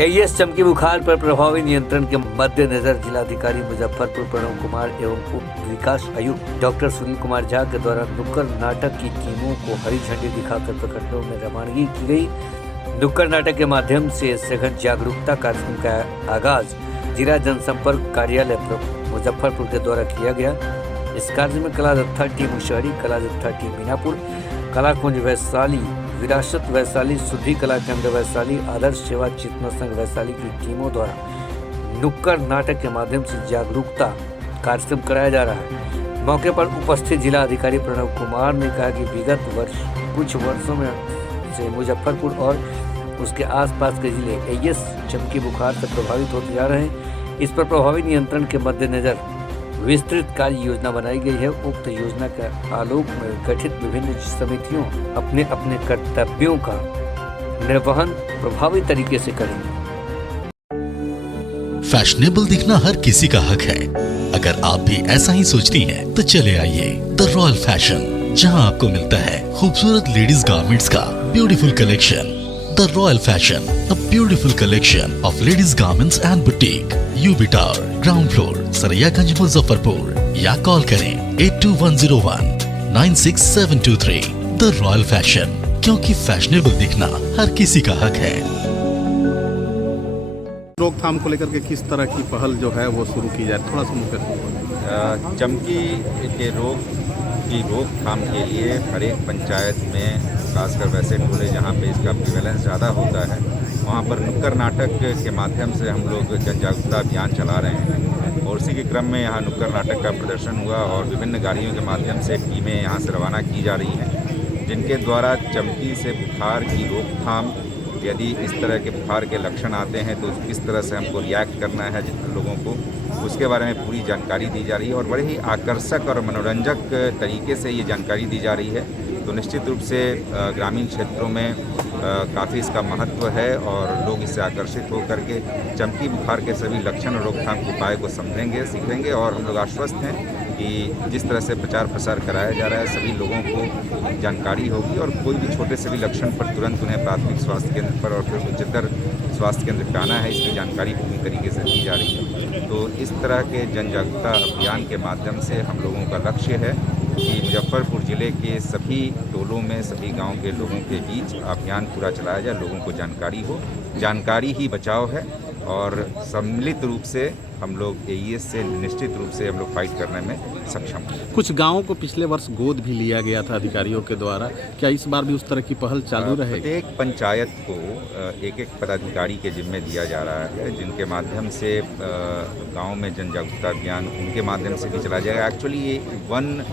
AES चमकी बुखार पर प्रभावी नियंत्रण के मद्देनजर जिलाधिकारी मुजफ्फरपुर प्रणव कुमार एवं उप विकास आयुक्त डॉक्टर सुनील कुमार झा के द्वारा नुक्कड़ नाटक की टीमों को हरी झंडी दिखाकर प्रखंडों में रवानगी की गई। नुक्कड़ नाटक के माध्यम से सघन जागरूकता कार्यक्रम का आगाज जिला जनसंपर्क कार्यालय मुजफ्फरपुर के द्वारा किया गया। इस कार्य में कला जत्था टीम मुशहरी, कला जत्था टीम मीनापुर, कला कुंज वैशाली, विरासत वैशाली, शुद्धि कला केंद्र वैशाली, आदर्श सेवा चेतना संघ वैशाली की टीमों द्वारा नुक्कड़ नाटक के माध्यम से जागरूकता कार्यक्रम कराया जा रहा है। मौके पर उपस्थित जिला अधिकारी प्रणव कुमार ने कहा कि विगत कुछ वर्षों में से मुजफ्फरपुर और उसके आसपास के जिले एईएस चमकी बुखार से प्रभावित होते जा रहे हैं। इस पर प्रभावी नियंत्रण के मद्देनजर विस्तृत कार्य योजना बनाई गई है। उक्त योजना के आलोक में गठित विभिन्न समितियों अपने अपने कर्तव्यों का निर्वहन प्रभावी तरीके से करेंगे। फैशनेबल दिखना हर किसी का हक है। अगर आप भी ऐसा ही सोचती हैं, तो चले आइए द रॉयल फैशन, जहां आपको मिलता है खूबसूरत लेडीज गारमेंट्स का beautiful collection. The Royal Fashion, a beautiful collection of ladies garments and boutique. UB Tower, ground floor, Saraiyaganj Muzaffarpur, या कॉल करें 8210196723। The Royal Fashion, क्योंकि फैशनेबल दिखना हर किसी का हक है। रोकथाम को लेकर के किस तरह की पहल जो है वो शुरू की जाए, थोड़ा सा मुझे। चमकी के रोग की रोकथाम के लिए हर एक पंचायत में, खासकर वैसे टोले जहाँ पे इसका प्रिवेलेंस ज़्यादा होता है, वहाँ पर नुक्कड़ नाटक के माध्यम से हम लोग जन जागरूकता अभियान चला रहे हैं। और उसी के क्रम में यहाँ नुक्कड़ नाटक का प्रदर्शन हुआ और विभिन्न गाड़ियों के माध्यम से टीमें यहाँ से रवाना की जा रही हैं, जिनके द्वारा चमकी से बुखार की रोकथाम, यदि इस तरह के बुखार के लक्षण आते हैं तो किस तरह से हमको रिएक्ट करना है लोगों को, उसके बारे में पूरी जानकारी दी जा रही है। और बड़े ही आकर्षक और मनोरंजक तरीके से ये जानकारी दी जा रही है। तो निश्चित रूप से ग्रामीण क्षेत्रों में काफ़ी इसका महत्व है और लोग इससे आकर्षित होकर के चमकी बुखार के सभी लक्षण और रोकथाम के उपाय को समझेंगे, सीखेंगे। और हम लोग आश्वस्त हैं कि जिस तरह से प्रचार प्रसार कराया जा रहा है, सभी लोगों को जानकारी होगी और कोई भी छोटे से भी लक्षण पर तुरंत उन्हें प्राथमिक स्वास्थ्य केंद्र पर और फिर उच्चतर स्वास्थ्य केंद्र पे आना है, इसकी जानकारी पूरी तरीके से दी जा रही है। तो इस तरह के जन जागरूकता अभियान के माध्यम से हम लोगों का लक्ष्य है कि मुजफ्फरपुर ज़िले के सभी टोलों में, सभी गांव के लोगों के बीच अभियान पूरा चलाया जाए, लोगों को जानकारी हो। जानकारी ही बचाव है और सम्मिलित रूप से हम लोग एईएस से निश्चित रूप से हम लोग फाइट करने में सक्षम हैं। कुछ गांवों को पिछले वर्ष गोद भी लिया गया था अधिकारियों के द्वारा, क्या इस बार भी उस तरह की पहल चालू रहेगी? प्रत्येक पंचायत को एक एक पदाधिकारी के जिम्मे दिया जा रहा है, जिनके माध्यम से गांव में जन जागरूकता अभियान उनके माध्यम से भी चलाया जाएगा। एक्चुअली ये वन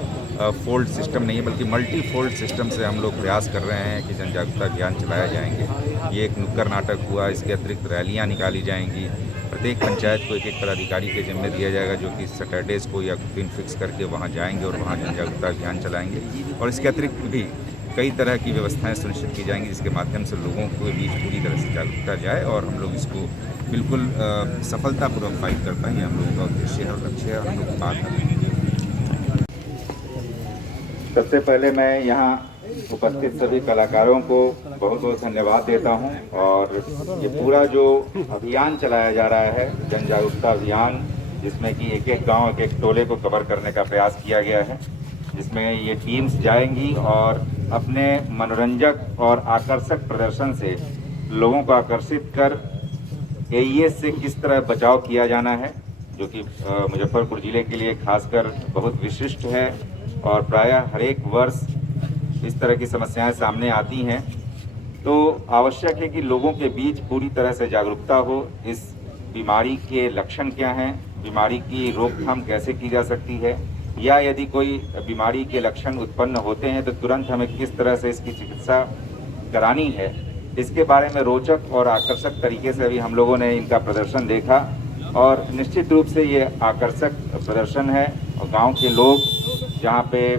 फोल्ड सिस्टम नहीं है, बल्कि मल्टी फोल्ड सिस्टम से हम लोग प्रयास कर रहे हैं कि जन जागरूकता अभियान चलाया जाएंगे। ये एक नुक्कड़ नाटक हुआ, इसके अतिरिक्त रैलियाँ निकाली जाएंगी। प्रत्येक पंचायत को एक एक पदाधिकारी के जिम्मे दिया जाएगा, जो कि सैटरडेज़ को या दिन फिक्स करके वहाँ जाएंगे और वहाँ जन जागरूकता अभियान चलाएंगे। और इसके अतिरिक्त भी कई तरह की व्यवस्थाएं सुनिश्चित की जाएंगी, जिसके माध्यम से लोगों को बीच पूरी तरह से जागरूकता जाए और हम लोग इसको बिल्कुल सफलतापूर्वक फाइट कर पाएंगे। हम लोगों का उद्देश्य है और लक्ष्य है, हम लोग बात करेंगे। सबसे पहले मैं यहाँ उपस्थित सभी कलाकारों को बहुत बहुत धन्यवाद देता हूँ। और ये पूरा जो अभियान चलाया जा रहा है, जन जागरूकता अभियान, जिसमें कि एक एक गांव, एक एक टोले को कवर करने का प्रयास किया गया है, जिसमें ये टीम्स जाएंगी और अपने मनोरंजक और आकर्षक प्रदर्शन से लोगों को आकर्षित कर एईएस से किस तरह बचाव किया जाना है, जो कि मुजफ्फरपुर ज़िले के लिए खासकर बहुत विशिष्ट है। और प्रायः हर एक वर्ष इस तरह की समस्याएं सामने आती हैं, तो आवश्यक है कि लोगों के बीच पूरी तरह से जागरूकता हो। इस बीमारी के लक्षण क्या हैं, बीमारी की रोकथाम कैसे की जा सकती है, या यदि कोई बीमारी के लक्षण उत्पन्न होते हैं तो तुरंत हमें किस तरह से इसकी चिकित्सा करानी है, इसके बारे में रोचक और आकर्षक तरीके से अभी हम लोगों ने इनका प्रदर्शन देखा। और निश्चित रूप से ये आकर्षक प्रदर्शन है और गाँव के लोग जहाँ पे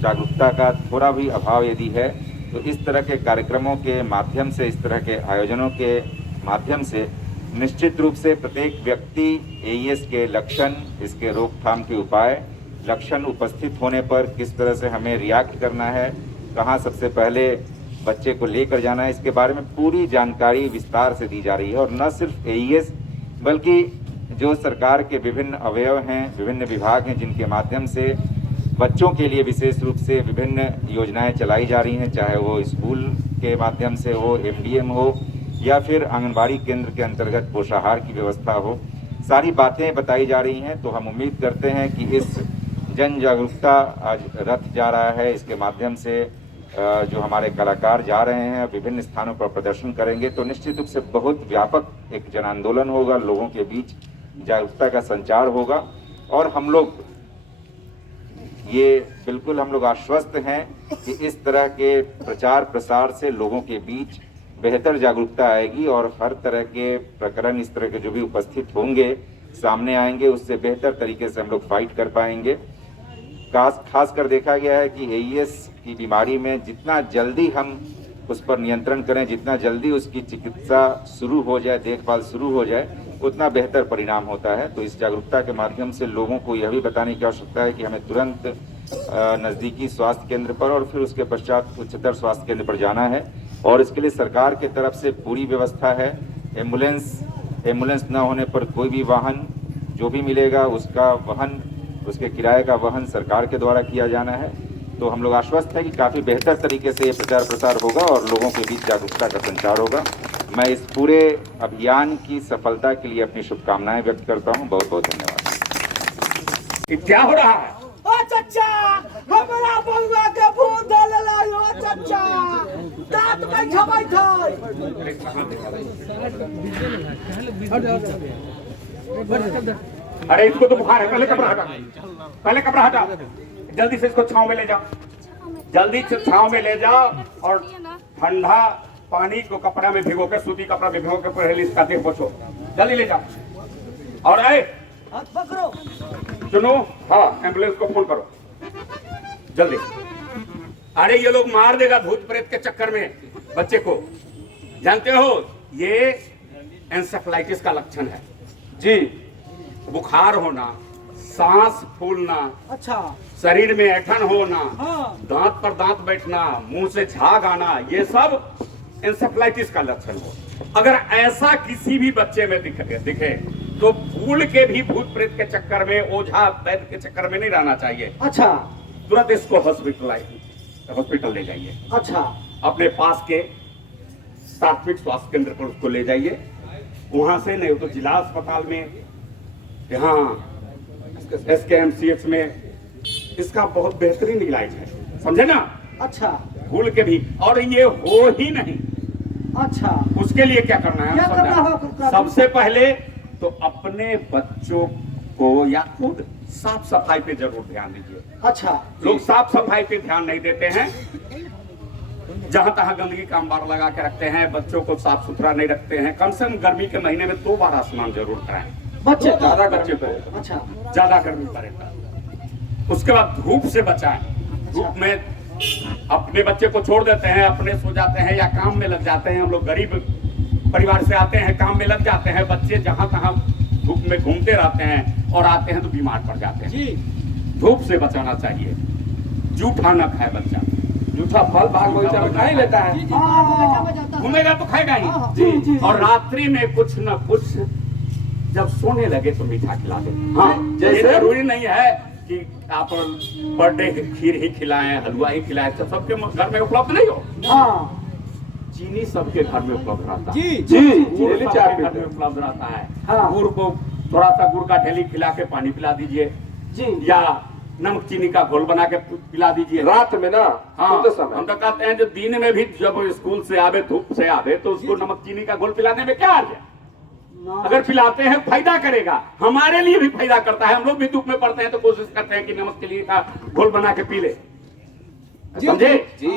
जागरूकता का थोड़ा भी अभाव यदि है, तो इस तरह के कार्यक्रमों के माध्यम से, इस तरह के आयोजनों के माध्यम से निश्चित रूप से प्रत्येक व्यक्ति एईएस के लक्षण, इसके रोकथाम के उपाय, लक्षण उपस्थित होने पर किस तरह से हमें रिएक्ट करना है, कहाँ सबसे पहले बच्चे को लेकर जाना है, इसके बारे में पूरी जानकारी विस्तार से दी जा रही है। और न सिर्फ AES बल्कि जो सरकार के विभिन्न अवयव हैं, विभिन्न विभाग हैं, जिनके माध्यम से बच्चों के लिए विशेष रूप से विभिन्न योजनाएं चलाई जा रही हैं, चाहे वो स्कूल के माध्यम से हो, MDM हो, या फिर आंगनबाड़ी केंद्र के अंतर्गत पोषाहार की व्यवस्था हो, सारी बातें बताई जा रही हैं। तो हम उम्मीद करते हैं कि इस जन जागरूकता आज रथ जा रहा है, इसके माध्यम से जो हमारे कलाकार जा रहे हैं, विभिन्न स्थानों पर प्रदर्शन करेंगे, तो निश्चित रूप से बहुत व्यापक एक जन आंदोलन होगा, लोगों के बीच जागरूकता का संचार होगा। और हम लोग बिल्कुल आश्वस्त हैं कि इस तरह के प्रचार प्रसार से लोगों के बीच बेहतर जागरूकता आएगी और हर तरह के प्रकरण इस तरह के जो भी उपस्थित होंगे सामने आएंगे, उससे बेहतर तरीके से हम लोग फाइट कर पाएंगे। खास कर देखा गया है कि AES की बीमारी में जितना जल्दी हम उस पर नियंत्रण करें, जितना जल्दी उसकी चिकित्सा शुरू हो जाए, देखभाल शुरू हो जाए, उतना बेहतर परिणाम होता है। तो इस जागरूकता के माध्यम से लोगों को यह भी बताने की आवश्यकता है कि हमें तुरंत नज़दीकी स्वास्थ्य केंद्र पर और फिर उसके पश्चात उच्चतर स्वास्थ्य केंद्र पर जाना है। और इसके लिए सरकार की तरफ से पूरी व्यवस्था है। एम्बुलेंस न होने पर कोई भी वाहन जो भी मिलेगा उसका वहन, उसके किराए का वहन सरकार के द्वारा किया जाना है। तो हम लोग आश्वस्त हैं कि काफ़ी बेहतर तरीके से ये प्रचार प्रसार होगा और लोगों के बीच जागरूकता का संचार होगा। मैं इस पूरे अभियान की सफलता के लिए अपनी शुभकामनाएं व्यक्त करता हूं। बहुत बहुत धन्यवाद। क्या हो रहा है? ओ चच्चा, हमरा बउआ के भूत धरला यो चच्चा, दांत में झमाई थाई। अरे इसको तो बुखार है, पहले कपड़ा हटा, जल्दी से इसको छांव में ले जाओ, जल्दी से छांव में ले जाओ और ठंडा पानी को कपड़ा में भिगो के, सूती कपड़ा में भिगो के पहले इसका देह पोछो, जल्दी ले जाओ। और हाथ पकड़ो, सुनो, हाँ एम्बुलेंस को फोन करो जल्दी। अरे ये लोग मार देगा भूत प्रेत के चक्कर में बच्चे को, जानते हो ये एंसेफेलाइटिस का लक्षण है जी। बुखार होना, सांस फूलना, अच्छा, शरीर में ऐठन होना, हाँ, दांत पर दांत बैठना, मुंह से झाग आना, ये सब एंसेफेलाइटिस का लक्षण हो। अगर ऐसा किसी भी बच्चे में दिखे तो भूल के भी भूत प्रेत के चक्कर में, ओझा वैद्य के चक्कर में नहीं रहना चाहिए। अच्छा, तुरंत इसको हॉस्पिटल ले जाइए। अच्छा, अपने पास के प्राथमिक स्वास्थ्य केंद्र पर उसको ले जाइए, वहां से नहीं तो जिला अस्पताल में, यहाँ SKMCH में इसका बहुत बेहतरीन इलाज है, समझे ना। अच्छा, भूल के भी, और ये हो ही नहीं, अच्छा, उसके लिए क्या करना है? क्या करना होगा? सबसे पहले तो अपने बच्चों को या खुद साफ सफाई पे जरूर ध्यान दीजिए। अच्छा, लोग साफ सफाई पे ध्यान नहीं देते हैं, जहां तहां गंदगी का अंबार लगा के रखते हैं, बच्चों को साफ सुथरा नहीं रखते हैं। कम से कम गर्मी के महीने में 2 बार स्नान जरूर कराएं, बच्चे ज्यादा गर्मी पे, अच्छा, ज्यादा गर्मी पड़ेगा। उसके बाद धूप से बचाएं। धूप में अपने बच्चे को छोड़ देते हैं, अपने सो जाते हैं या काम में लग जाते हैं। हम लोग गरीब परिवार से आते हैं, काम में लग जाते हैं, बच्चे जहां तहां धूप में घूमते रहते हैं और आते हैं तो बीमार पड़ जाते हैं जी। धूप से बचाना चाहिए। जूठा न खाए बच्चा, जूठा फल भाग बगीचा में नहीं लेता है, घूमेगा तो खाएगा ही जी। और रात्रि में कुछ न कुछ जब सोने लगे तो मीठा खिला दे। हाँ, ये जरूरी नहीं है कि आप बर्थडे खीर ही खिलाएं, हलवा ही खिलाएं, तो सबके घर में उपलब्ध नहीं हो। हाँ, चीनी सबके घर में उपलब्ध रहता है जी, जी, गुड़ सबके घर में उपलब्ध रहता है। हाँ, गुड़ को थोड़ा सा गुड़ का ढेली खिला के पानी पिला दीजिए जी, या नमक चीनी का घोल बना के पिला दीजिए रात में ना। हाँ, हम तो कहते हैं जो दिन में भी जब स्कूल से आवे, धूप से आवे, तो उसको नमक चीनी का घोल पिलाने में क्या अर्थ है? अगर पिलाते हैं फायदा करेगा, हमारे लिए भी फायदा करता है। हम लोग भी धूप में पड़ते हैं तो कोशिश करते हैं कि नमक चीनी का घोल बना के पी ले, समझे जी।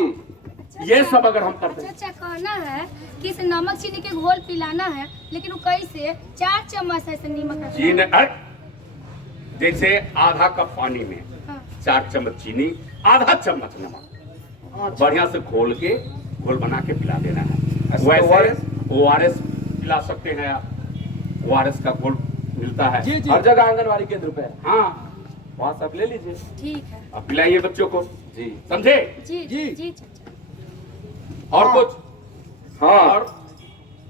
ये सब अगर हम करते हैं। अच्छा, कहना है कि इस नमक चीनी के घोल पिलाना है, लेकिन वो कैसे? 4 चम्मच ऐसे नमक जी जैसे आधा कप पानी में 4 चम्मच चीनी, आधा चम्मच नमक, बढ़िया से घोल के घोल बना के पिला देना है। वैसे ORS पिला सकते हैं आप, ORS का घोल मिलता है जी, जी। हर जगह आंगनबाड़ी केंद्र पे। हाँ, वहाँ सब ले लीजिए, ठीक है, अब पिलाइए बच्चों को जी, समझे जी जी। जी। और कुछ हाँ और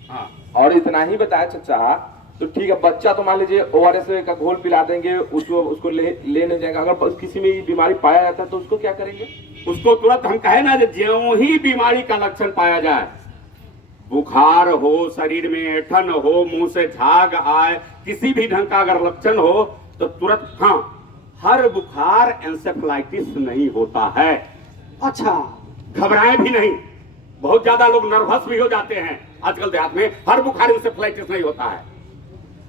हाँ और इतना ही बताया चाचा, तो ठीक है, बच्चा तो मान लीजिए ORS का घोल पिला देंगे, उसको लेने जाएगा। अगर किसी में ये बीमारी पाया जाता है तो उसको क्या करेंगे? उसको तुरंत हम कहे ना, ज्यों ही बीमारी का लक्षण पाया जाए, बुखार हो, शरीर में ऐंठन हो, मुंह से झाग आए, किसी भी ढंग का अगर लक्षण हो तो तुरंत, हाँ, हर बुखार एंसेफेलाइटिस नहीं होता है। अच्छा, घबराएं भी नहीं, बहुत ज्यादा लोग नर्वस भी हो जाते हैं आजकल देहात में। हर बुखार इंसेफेलाइटिस नहीं होता है,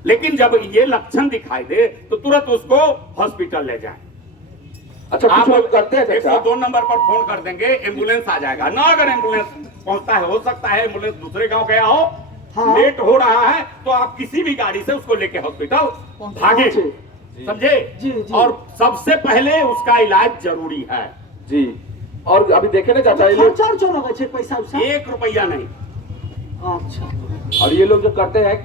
लेकिन जब ये लक्षण दिखाई दे तो तुरंत उसको हॉस्पिटल ले जाएं। अच्छा, आप कुछ लोग करते हैं चाचा? 102 नंबर पर फोन कर देंगे, एम्बुलेंस आ जाएगा ना। अगर एम्बुलेंस पहुंचता है, हो सकता है एम्बुलेंस दूसरे गांव गया हो, हाँ। लेट हो रहा है, तो आप किसी भी गाड़ी से उसको लेके हॉस्पिटल भागे, समझे? जी, जी। और सबसे पहले उसका इलाज जरूरी है जी। और अभी देखे ना चाचा, ये लोग खर्चा लगे छे, पैसा उसा? 1 रुपया नहीं। अच्छा, और ये लोग जो करते हैं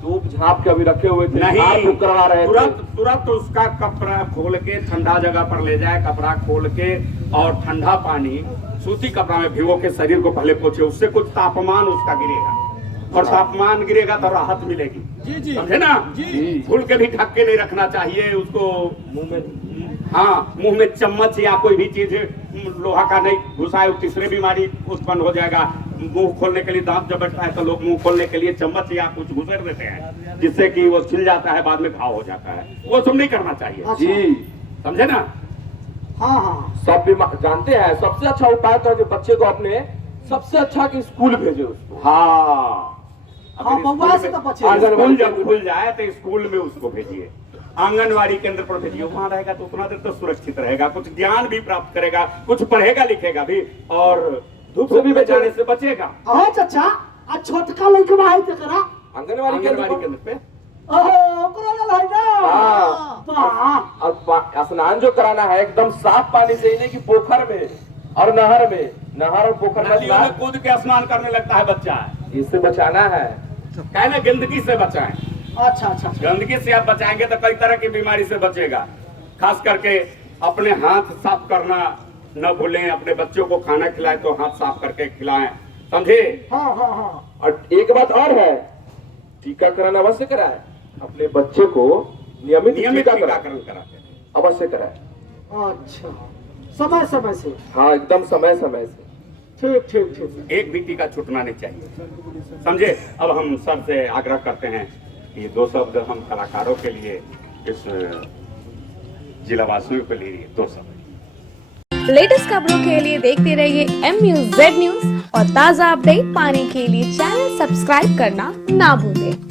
धूप झाप के अभी रखे हुए थे, नहीं, हाथ धूप करवा रहे थे। तुरंत उसका कपड़ा खोल के ठंडा जगह पर ले जाए, कपड़ा खोल के और ठंडा पानी सूती कपड़ा में भिगो के शरीर को पहले पोछे, उससे कुछ तापमान उसका गिरेगा, और तापमान गिरेगा तो राहत मिलेगी। जी जी, समझे ना? जी। भूल के भी ढक के नहीं रखना चाहिए उसको। मुंह में, हाँ, मुंह में चम्मच या कोई भी चीज लोहा का नहीं घुसाए, तीसरे बीमारी उत्पन्न हो जाएगा। मुंह खोलने के लिए, दांत जब बैठता है तो लोग मुंह खोलने के लिए चम्मच या कुछ घुसेर देते हैं, जिससे कि वो छिल जाता है, बाद में घाव हो जाता है। वो सब नहीं करना चाहिए, जी। समझे ना? हाँ हाँ, सब बीमार जानते हैं, सबसे अच्छा उपाय तो है कि बच्चे को अपने सबसे अच्छा कि स्कूल भेजे उसको। हाँ, हाँ, अगर बउआ स्कूल से में- तो बचे। स्कूल जब खुल जाए तो स्कूल में उसको भेजिए, आंगनवाड़ी केंद्र पर भेजिए। वहां रहेगा तो उतना देर तो सुरक्षित रहेगा, कुछ ज्ञान भी प्राप्त करेगा, कुछ पढ़ेगा लिखेगा भी, और धूप से भी बचाने से बचेगा। हाँ चाचा, आ छोटका लड़का है तकरा आंगनवाड़ी आंगनवाड़ी के केंद्र पे ओहो, ओकरा वाला है ना। हाँ। वाह, और स्नान जो कराना है एकदम साफ पानी से ही, नहीं कि पोखर में और नहर में, नहर और पोखर में नदियों में स्नान, कूद के स्नान करने लगता है बच्चा। इससे बचाना है। कहना गंदगी से बचाएं, अच्छा अच्छा अच्छा। गंदगी से आप बचाएंगे तो कई तरह की बीमारी से बचेगा। खास करके अपने हाथ साफ करना न भूलें, अपने बच्चों को खाना खिलाएं तो हाथ साफ करके खिलाएं, समझे? हाँ हाँ हाँ, और एक बात और है, टीकाकरण अवश्य कराएं, अपने बच्चे को नियमित टीकाकरण टीकाकरण कराते हैं। अवश्य कराएं। अच्छा, समय समय से। हाँ, एकदम समय समय से। ठीक ठीक ठीक। एक भी टीका छूटना नहीं चाहिए, समझे? अब हम सर से आग्रह करते हैं कि 2 शब्द हम कलाकारों के लिए, इस जिलावासियों के लिए 2 शब्द। लेटेस्ट खबरों के लिए देखते रहिए MUZ न्यूज और ताज़ा अपडेट पाने के लिए चैनल सब्सक्राइब करना ना भूलें।